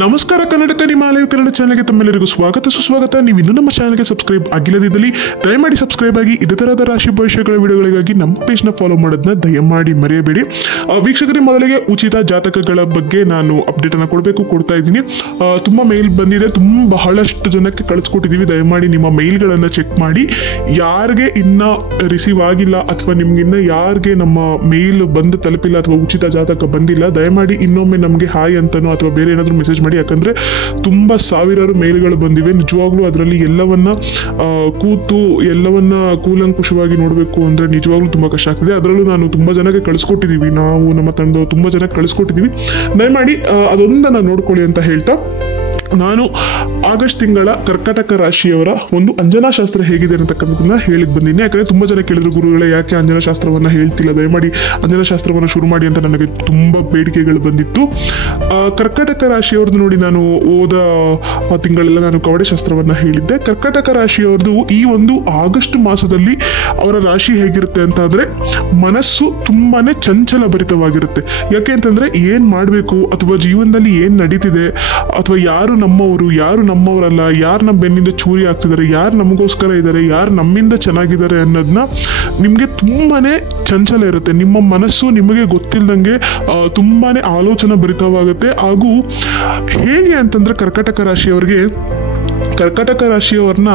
ನಮಸ್ಕಾರ ಕರ್ನಾಟಕ ಹಿಮಾಲಯ ಕನ್ನಡ ಚಾನಲ್ಗೆ ತಮ್ಮೆಲ್ಲರಿಗೂ ಸ್ವಾಗತ ಸುಸ್ವಾಗತ. ನೀವು ಇನ್ನೂ ನಮ್ಮ ಚಾನಲ್ಗೆ ಸಬ್ಸ್ಕ್ರೈಬ್ ಆಗಿಲ್ಲದಿದ್ದಲ್ಲಿ ದಯಮಾಡಿ ಸಬ್ಸ್ಕ್ರೈಬ್ ಆಗಿ ಇದೇ ತರಹದ ರಾಶಿ ಭವಿಷ್ಯಗಳ ವಿಡಿಯೋಗಳಿಗಾಗಿ ನಮ್ಮ ಪೇಜ್ನ ಫಾಲೋ ಮಾಡೋದನ್ನ ದಯಮಾಡಿ ಮರೆಯಬೇಡಿ. ವೀಕ್ಷಕರಿಗೆ ಮೊದಲಿಗೆ ಉಚಿತ ಜಾತಕಗಳ ಬಗ್ಗೆ ನಾನು ಅಪ್ಡೇಟ್ ಅನ್ನು ಕೊಡ್ತಾ ಇದ್ದೀನಿ. ತುಂಬಾ ಮೇಲ್ ಬಂದಿದೆ, ಬಹಳಷ್ಟು ಜನಕ್ಕೆ ಕಳಿಸ್ಕೊಟ್ಟಿದ್ದೀವಿ. ದಯಮಾಡಿ ನಿಮ್ಮ ಮೇಲ್ಗಳನ್ನು ಚೆಕ್ ಮಾಡಿ. ಯಾರಿಗೆ ಇನ್ನ ರಿಸೀವ್ ಆಗಿಲ್ಲ ಅಥವಾ ನಿಮ್ಗಿನ್ನ ಯಾರಿಗೆ ನಮ್ಮ ಮೇಲ್ ಬಂದು ತಲುಪಿಲ್ಲ ಅಥವಾ ಉಚಿತ ಜಾತಕ ಬಂದಿಲ್ಲ, ದಯಮಾಡಿ ಇನ್ನೊಮ್ಮೆ ನಮಗೆ ಹಾಯ್ ಅಂತನೋ ಅಥವಾ ಬೇರೆ ಏನಾದರೂ ಮೆಸೇಜ್ ಮಾಡಿ. ಯಾಕಂದ್ರೆ ತುಂಬಾ ಸಾವಿರಾರು ಮೇಲ್ಗಳು ಬಂದಿವೆ. ನಿಜವಾಗ್ಲೂ ಅದರಲ್ಲಿ ಎಲ್ಲವನ್ನ ಕೂಲಂಕುಷವಾಗಿ ನೋಡಬೇಕು ಅಂದ್ರೆ ನಿಜವಾಗ್ಲೂ ತುಂಬಾ ಕಷ್ಟ ಆಗ್ತದೆ. ಅದರಲ್ಲೂ ನಾನು ತುಂಬಾ ಜನಕ್ಕೆ ಕಳಿಸ್ಕೊಟ್ಟಿದ್ದೀವಿ, ನಾವು ನಮ್ಮ ತಂಡದವರು ತುಂಬಾ ಜನಕ್ಕೆ ಕಳಿಸ್ಕೊಟ್ಟಿದ್ದೀವಿ. ದಯಮಾಡಿ ಅದೊಂದನ್ನು ನೋಡ್ಕೊಳ್ಳಿ ಅಂತ ಹೇಳ್ತಾ, ನಾನು ಆಗಸ್ಟ್ ತಿಂಗಳ ಕರ್ಕಾಟಕ ರಾಶಿಯವರ ಒಂದು ಅಂಜನಾ ಶಾಸ್ತ್ರ ಹೇಗಿದೆ ಅನ್ನತಕ್ಕಂಥದ್ದನ್ನ ಹೇಳಿಕ್ ಬಂದಿನಿ. ಯಾಕಂದ್ರೆ ತುಂಬಾ ಜನ ಕೇಳಿದ್ರು, ಗುರುಗಳೇ ಯಾಕೆ ಅಂಜನಾ ಶಾಸ್ತ್ರವನ್ನ ಹೇಳ್ತಿಲ್ಲ, ದಯಮಾಡಿ ಅಂಜನಾ ಶಾಸ್ತ್ರವನ್ನು ಶುರು ಮಾಡಿ ಅಂತ ನನಗೆ ತುಂಬಾ ಬೇಡಿಕೆಗಳು ಬಂದಿತ್ತು. ಕರ್ಕಾಟಕ ರಾಶಿಯವ್ರದ್ದು ನೋಡಿ, ನಾನು ಹೋದ ತಿಂಗಳೆಲ್ಲ ನಾನು ಕವಡೆ ಶಾಸ್ತ್ರವನ್ನ ಹೇಳಿದ್ದೆ. ಕರ್ಕಾಟಕ ರಾಶಿಯವ್ರದ್ದು ಈ ಒಂದು ಆಗಸ್ಟ್ ಮಾಸದಲ್ಲಿ ಅವರ ರಾಶಿ ಹೇಗಿರುತ್ತೆ ಅಂತ ಅಂದ್ರೆ, ಮನಸ್ಸು ತುಂಬಾನೇ ಚಂಚಲ ಭರಿತವಾಗಿರುತ್ತೆ. ಯಾಕೆ ಅಂತಂದ್ರೆ ಏನ್ ಮಾಡ್ಬೇಕು ಅಥವಾ ಜೀವನದಲ್ಲಿ ಏನ್ ನಡೀತಿದೆ ಅಥವಾ ಯಾರು ನಮ್ಮವರು ಯಾರು ನಮ್ಮವರಲ್ಲ, ಯಾರು ನಮ್ಮ ಬೆನ್ನಿಂದ ಚೂರಿ ಆಗ್ತಿದ್ದಾರೆ, ಯಾರು ನಮಗೋಸ್ಕರ ಇದ್ದಾರೆ, ಯಾರು ನಮ್ಮಿಂದ ಚೆನ್ನಾಗಿದ್ದಾರೆ ಅನ್ನೋದನ್ನ ನಿಮಗೆ ತುಂಬಾನೇ ಚಂಚಲ ಇರುತ್ತೆ. ನಿಮ್ಮ ಮನಸ್ಸು ನಿಮಗೆ ಗೊತ್ತಿಲ್ಲದಂಗೆ ತುಂಬಾನೇ ಆಲೋಚನಾ ಭರಿತವಾಗುತ್ತೆ. ಹಾಗೂ ಹೇಗೆ ಅಂತಂದ್ರೆ, ಕರ್ಕಾಟಕ ರಾಶಿಯವರನ್ನ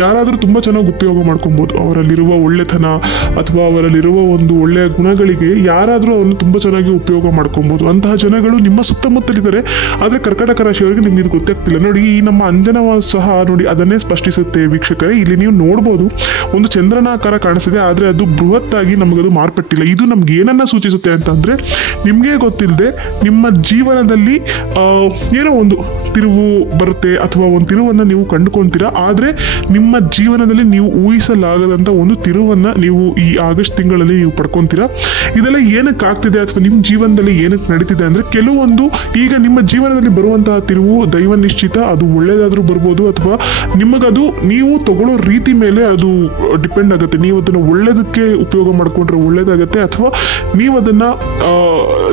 ಯಾರಾದರೂ ತುಂಬಾ ಚೆನ್ನಾಗಿ ಉಪಯೋಗ ಮಾಡ್ಕೊಬಹುದು. ಅವರಲ್ಲಿರುವ ಒಳ್ಳೆತನ ಅಥವಾ ಅವರಲ್ಲಿರುವ ಒಂದು ಒಳ್ಳೆಯ ಗುಣಗಳಿಗೆ ಯಾರಾದರೂ ಅವನ್ನ ತುಂಬಾ ಚೆನ್ನಾಗಿ ಉಪಯೋಗ ಮಾಡ್ಕೊಬಹುದು. ಅಂತಹ ಜನಗಳು ನಿಮ್ಮ ಸುತ್ತಮುತ್ತಲಿದ್ದಾರೆ. ಆದ್ರೆ ಕರ್ಕಾಟಕ ರಾಶಿಯವರಿಗೆ ನಿಮ್ಗೆ ಇದು ಗೊತ್ತಾಗ್ತಿಲ್ಲ. ನೋಡಿ, ಈ ನಮ್ಮ ಅಂಜನವ ಸಹ ನೋಡಿ ಅದನ್ನೇ ಸ್ಪಷ್ಟಿಸುತ್ತೆ. ವೀಕ್ಷಕರೇ, ಇಲ್ಲಿ ನೀವು ನೋಡ್ಬೋದು, ಒಂದು ಚಂದ್ರನ ಆಕಾರ ಕಾಣಿಸ್ತಿದೆ, ಆದ್ರೆ ಅದು ಬೃಹತ್ತಾಗಿ ನಮಗದು ಮಾರ್ಪಟ್ಟಿಲ್ಲ. ಇದು ನಮ್ಗೆ ಏನನ್ನ ಸೂಚಿಸುತ್ತೆ ಅಂತಂದ್ರೆ, ನಿಮ್ಗೆ ಗೊತ್ತಿಲ್ಲದೆ ನಿಮ್ಮ ಜೀವನದಲ್ಲಿ ಏನೋ ಒಂದು ತಿರುವು ಬರುತ್ತೆ ಅಥವಾ ಒಂದು ತಿರುವನ್ನ ನೀವು ಕಂಡುಕೊಂತೀರಾ. ಆದ್ರೆ ನಿಮ್ಮ ಜೀವನದಲ್ಲಿ ನೀವು ಊಹಿಸಲಾಗದಂತ ಒಂದು ತಿರುವನ್ನ ನೀವು ಈ ಆಗಸ್ಟ್ ತಿಂಗಳಲ್ಲಿ ನೀವು ಪಡ್ಕೊಂತೀರಾ. ಇದೆಲ್ಲ ಏನಕ್ಕೆ ಆಗ್ತಿದೆ ಅಥವಾ ನಿಮ್ಮ ಜೀವನದಲ್ಲಿ ಏನಕ್ಕೆ ನಡೀತಿದೆ ಅಂದ್ರೆ, ಕೆಲವೊಂದು ಈಗ ನಿಮ್ಮ ಜೀವನದಲ್ಲಿ ಬರುವಂತಹ ತಿರುವು ದೈವ ನಿಶ್ಚಿತ. ಅದು ಒಳ್ಳೇದಾದ್ರೂ ಬರ್ಬೋದು ಅಥವಾ ನಿಮಗದು ನೀವು ತಗೊಳ್ಳೋ ರೀತಿ ಮೇಲೆ ಅದು ಡಿಪೆಂಡ್ ಆಗುತ್ತೆ. ನೀವು ಅದನ್ನ ಒಳ್ಳೇದಕ್ಕೆ ಉಪಯೋಗ ಮಾಡ್ಕೊಂಡ್ರೆ ಒಳ್ಳೇದಾಗತ್ತೆ, ಅಥವಾ ನೀವು ಅದನ್ನ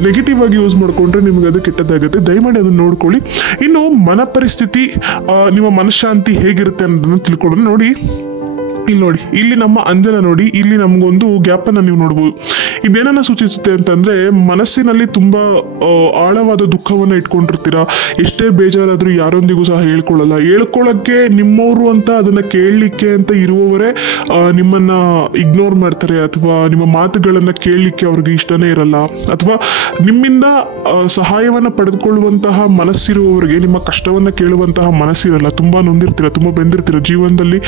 ನೆಗೆಟಿವ್ ಆಗಿ ಯೂಸ್ ಮಾಡ್ಕೊಂಡ್ರೆ ನಿಮಗೆ ಅದು ಕೆಟ್ಟದಾಗುತ್ತೆ. ದಯಮಾಡಿ ಅದನ್ನ ನೋಡ್ಕೊಳ್ಳಿ. ಇನ್ನು ಮನ ಪರಿಸ್ಥಿತಿ, ನಿಮ್ಮ ಮನಃಶಾಂತಿ ಹೇಗಿರುತ್ತೆ ಅನ್ನೋದನ್ನ ತಿಳ್ಕೊಳ್ಳೋಣ. ನೋಡಿ, ಇಲ್ಲಿ ನಮ್ಮ ಅಂಜನ ನೋಡಿ, ಇಲ್ಲಿ ನಮಗೊಂದು ಗ್ಯಾಪ್ ಅನ್ನ ನೀವು ನೋಡ್ಬೋದು. ಇದೇನನ್ನ ಸೂಚಿಸುತ್ತೆ ಅಂತಂದ್ರೆ, ಮನಸ್ಸಿನಲ್ಲಿ ತುಂಬಾ ಆಳವಾದ ದುಃಖವನ್ನ ಇಟ್ಕೊಂಡಿರ್ತೀರಾ. ಎಷ್ಟೇ ಬೇಜಾರಾದ್ರೂ ಯಾರೊಂದಿಗೂ ಸಹ ಹೇಳ್ಕೊಳ್ಳಕ್ಕೆ ನಿಮ್ಮವರು ಅಂತ ಅದನ್ನ ಕೇಳಲಿಕ್ಕೆ ಅಂತ ಇರುವವರೇ ನಿಮ್ಮನ್ನ ಇಗ್ನೋರ್ ಮಾಡ್ತಾರೆ, ಅಥವಾ ನಿಮ್ಮ ಮಾತುಗಳನ್ನ ಕೇಳಲಿಕ್ಕೆ ಅವ್ರಿಗೆ ಇಷ್ಟನೇ ಇರಲ್ಲ, ಅಥವಾ ನಿಮ್ಮಿಂದ ಸಹಾಯವನ್ನ ಪಡೆದುಕೊಳ್ಳುವಂತಹ ಮನಸ್ಸಿರುವವರಿಗೆ ನಿಮ್ಮ ಕಷ್ಟವನ್ನ ಕೇಳುವಂತಹ ಮನಸ್ಸಿರಲ್ಲ. ತುಂಬಾ ನೊಂದಿರ್ತೀರ, ತುಂಬಾ ಬೆಂದಿರ್ತೀರ. ಜೀವನದಲ್ಲಿ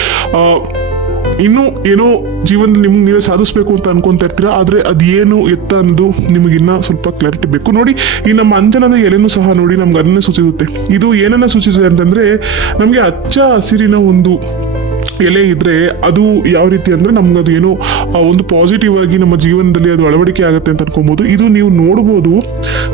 ಇನ್ನೂ ಏನೋ ಜೀವನದಲ್ಲಿ ನಿಮ್ಗೆ ನೀವೇ ಸಾಧಿಸ್ಬೇಕು ಅಂತ ಅನ್ಕೊಂತ ಇರ್ತೀರಾ. ಆದ್ರೆ ಅದೇನು ಎತ್ತ ಅನ್ನೋದು ನಿಮಗಿನ್ನ ಸ್ವಲ್ಪ ಕ್ಲಾರಿಟಿ ಬೇಕು. ನೋಡಿ, ಈ ನಮ್ಮ ಅಂಜನದ ಎಲೆನೂ ಸಹ ನೋಡಿ ನಮ್ಗೆ ಅದನ್ನೇ ಸೂಚಿಸುತ್ತೆ. ಇದು ಏನನ್ನ ಸೂಚಿಸುತ್ತೆ ಅಂತಂದ್ರೆ, ನಮ್ಗೆ ಹಚ್ಚ ಹಸಿರಿನ ಒಂದು ಎಲೆ ಇದ್ರೆ ಅದು ಯಾವ ರೀತಿ ಅಂದ್ರೆ, ನಮ್ಗೆ ಅದು ಏನೋ ಒಂದು ಪಾಸಿಟಿವ್ ಆಗಿ ನಮ್ಮ ಜೀವನದಲ್ಲಿ ಅದು ಅಳವಡಿಕೆ ಆಗುತ್ತೆ ಅಂತ ಅನ್ಕೊಬಹುದು. ಇದು ನೀವು ನೋಡ್ಬೋದು,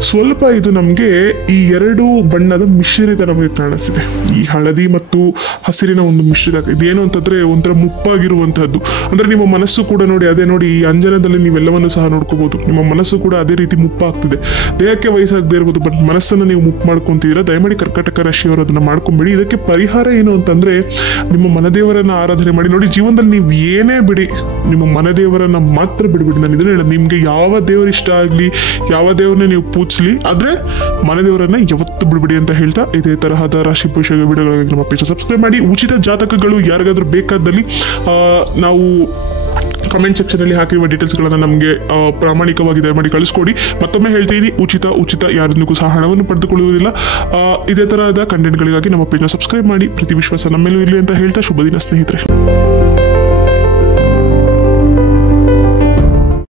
ಸ್ವಲ್ಪ ಇದು ನಮ್ಗೆ ಈ ಎರಡು ಬಣ್ಣದ ಮಿಶ್ರಿತ ನಮಗೆ ಕಾಣಿಸ್ತಿದೆ. ಈ ಹಳದಿ ಮತ್ತು ಹಸಿರಿನ ಒಂದು ಮಿಶ್ರಿತ. ಇದೇನು ಅಂತಂದ್ರೆ ಒಂಥರ ಮುಪ್ಪಾಗಿರುವಂತಹದ್ದು. ಅಂದ್ರೆ ನಿಮ್ಮ ಮನಸ್ಸು ಕೂಡ ನೋಡಿ, ಅದೇ ನೋಡಿ, ಈ ಅಂಜನದಲ್ಲಿ ನೀವೆಲ್ಲವನ್ನು ಸಹ ನೋಡ್ಕೋಬಹುದು. ನಿಮ್ಮ ಮನಸ್ಸು ಕೂಡ ಅದೇ ರೀತಿ ಮುಪ್ಪಾಗ್ತಿದೆ. ದೇಹಕ್ಕೆ ವಯಸ್ಸಾಗದೇ ಇರ್ಬೋದು, ಬಟ್ ಮನಸ್ಸನ್ನು ನೀವು ಮುಪ್ಪು ಮಾಡ್ಕೊಂತೀರಾ. ದಯಮಾಡಿ ಕರ್ಕಾಟಕ ರಾಶಿಯವರು ಅದನ್ನ ಮಾಡ್ಕೊಂಬೇಡಿ. ಇದಕ್ಕೆ ಪರಿಹಾರ ಏನು ಅಂತಂದ್ರೆ, ನಿಮ್ಮ ಮನದೇವರನ್ನ ಆರಾಧನೆ ಮಾಡಿ. ನೋಡಿ, ಜೀವನದಲ್ಲಿ ನೀವು ಏನೇ ಬಿಡಿ, ನಿಮ್ಮ ಮನದೇವರನ್ನ ಮಾತ್ರ ಬಿಡ್ಬಿಡಿ. ನಾನು ಇದನ್ನ ಹೇಳೋದು, ನಿಮ್ಗೆ ಯಾವ ದೇವರು ಇಷ್ಟ ಆಗ್ಲಿ, ಯಾವ ದೇವರನ್ನ ನೀವು ಪೂಜಿಸ್ಲಿ, ಆದ್ರೆ ಮನದೇವರನ್ನ ಯಾವತ್ತು ಬಿಡ್ಬಿಡಿ ಅಂತ ಹೇಳ್ತಾ, ಇದೇ ತರಹದ ರಾಶಿ ಭವಿಷ್ಯ ವಿಡಿಯೋಗಳಿಗೆ ನಮ್ಮ ಪೇಜ್ ಸಬ್ಸ್ಕ್ರೈಬ್ ಮಾಡಿ. ಉಚಿತ ಜಾತಕಗಳು ಯಾರಿಗಾದ್ರೂ ಬೇಕಾದಲ್ಲಿ ನಾವು ಕಮೆಂಟ್ ಸೆಕ್ಷನ್ ಅಲ್ಲಿ ಹಾಕಿರುವ ಡೀಟೇಲ್ಸ್ಗಳನ್ನ ನಮಗೆ ಪ್ರಾಮಾಣಿಕವಾಗಿ ದಯಮಾಡಿ ಕಳಿಸ್ಕೊಡಿ. ಮತ್ತೊಮ್ಮೆ ಹೇಳ್ತೀನಿ, ಉಚಿತ ಯಾರೊಂದಿಗೂ ಸಹ ಹಣವನ್ನು ಪಡೆದುಕೊಳ್ಳುವುದಿಲ್ಲ. ಇದೇ ತರಹದ ಕಂಟೆಂಟ್ಗಳಿಗಾಗಿ ನಮ್ಮ ಪೇಜ್ನ ಸಬ್ಸ್ಕ್ರೈಬ್ ಮಾಡಿ. ಪ್ರೀತಿ ವಿಶ್ವಾಸ ನಮ್ಮೇಲೂ ಇರಲಿ ಅಂತ ಹೇಳ್ತಾ, ಶುಭ ದಿನ ಸ್ನೇಹಿತರೆ.